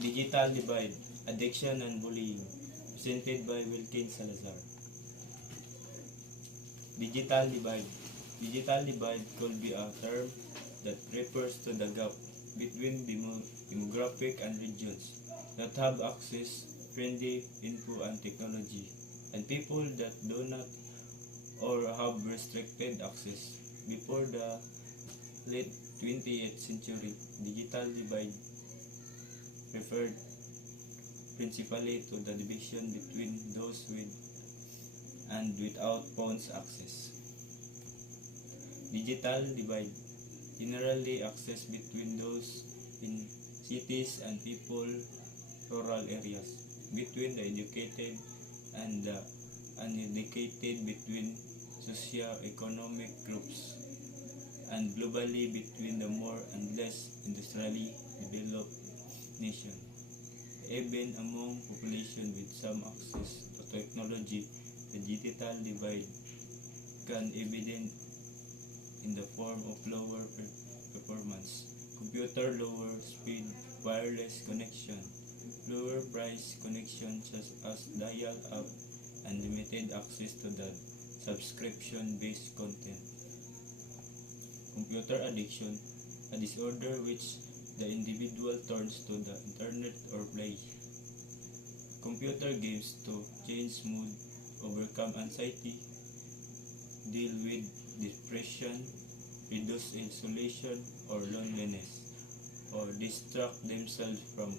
Digital Divide, Addiction and Bullying, presented by Wilkin Salazar. Digital Divide. Digital divide could be a term that refers to the gap between demographic and regions that have access, friendly info and technology, and people that do not or have restricted access. Before the late 20th century, digital divide referred principally to the division between those with and without phones access. Digital divide generally access between those in cities and people rural areas, between the educated and the uneducated, between socio-economic groups, and globally between the more and less industrially developed nation. Even among population with some access to technology, the digital divide can evident in the form of lower performance computer, lower speed wireless connection, lower price connection such as dial-up, and limited access to the subscription-based content. Computer addiction, a disorder which the individual turns to the internet or play computer games to change mood, overcome anxiety, deal with depression, reduce isolation or loneliness, or distract themselves from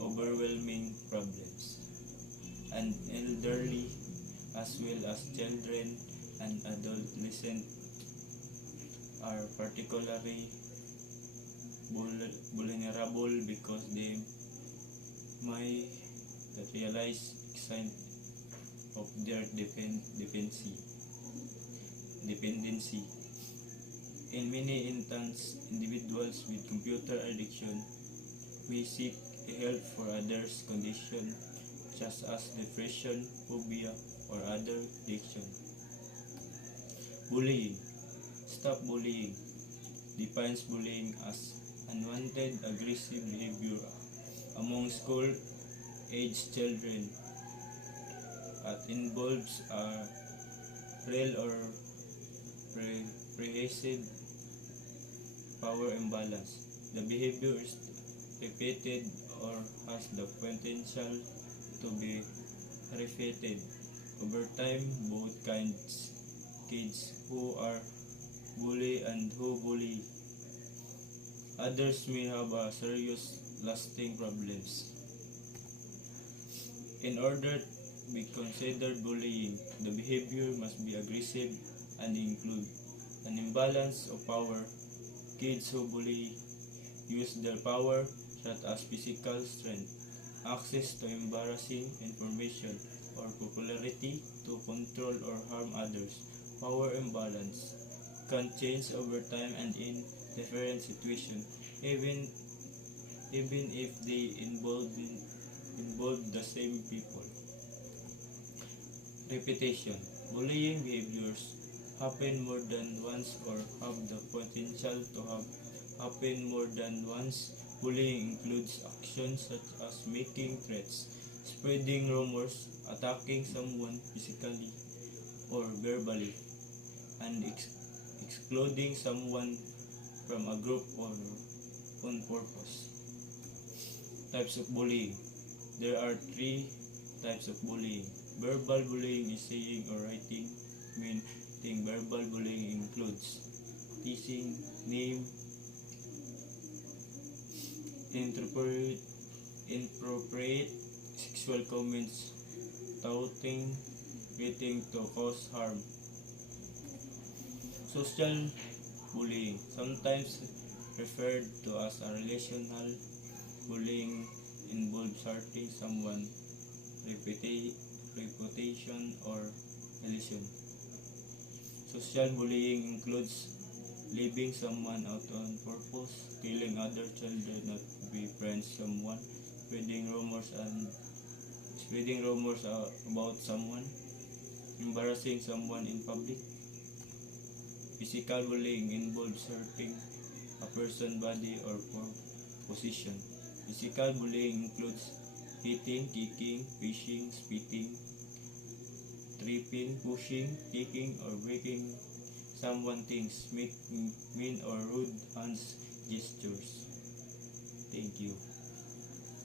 overwhelming problems. And elderly as well as children and adolescents are particularly vulnerable because they may realize signs of their dependency. In many instances, individuals with computer addiction may seek help for others' conditions such as depression, phobia, or other addiction. Bullying. Stop bullying defines bullying as unwanted aggressive behavior among school-aged children that involves a real or perceived power imbalance. The behavior is repeated or has the potential to be repeated over time. Both kids who are bullied and who bully others may have a serious lasting problems. In order to be considered bullying, the behavior must be aggressive and include an imbalance of power. Kids who bully use their power, such as physical strength, access to embarrassing information, or popularity to control or harm others. Power imbalance can change over time and in different situations, even if they involve the same people. Repetition. Bullying behaviors happen more than once or have the potential to happen more than once. Bullying includes actions such as making threats, spreading rumors, attacking someone physically or verbally, and excluding someone from a group or on purpose. Types of bullying. There are 3 types of bullying. Verbal bullying is saying or writing. Verbal bullying includes teasing, name, inappropriate sexual comments, taunting, threatening to cause harm. Social bullying, sometimes referred to as a relational bullying, involves hurting someone's reputation or relation. Social bullying includes leaving someone out on purpose, telling other children not to be friends with someone, spreading rumors about someone, embarrassing someone in public. Physical bullying involves hurting a person's body or position. Physical bullying includes hitting, kicking, pushing, spitting, tripping, pushing, kicking, or breaking someone things, mean or rude hands gestures. Thank you.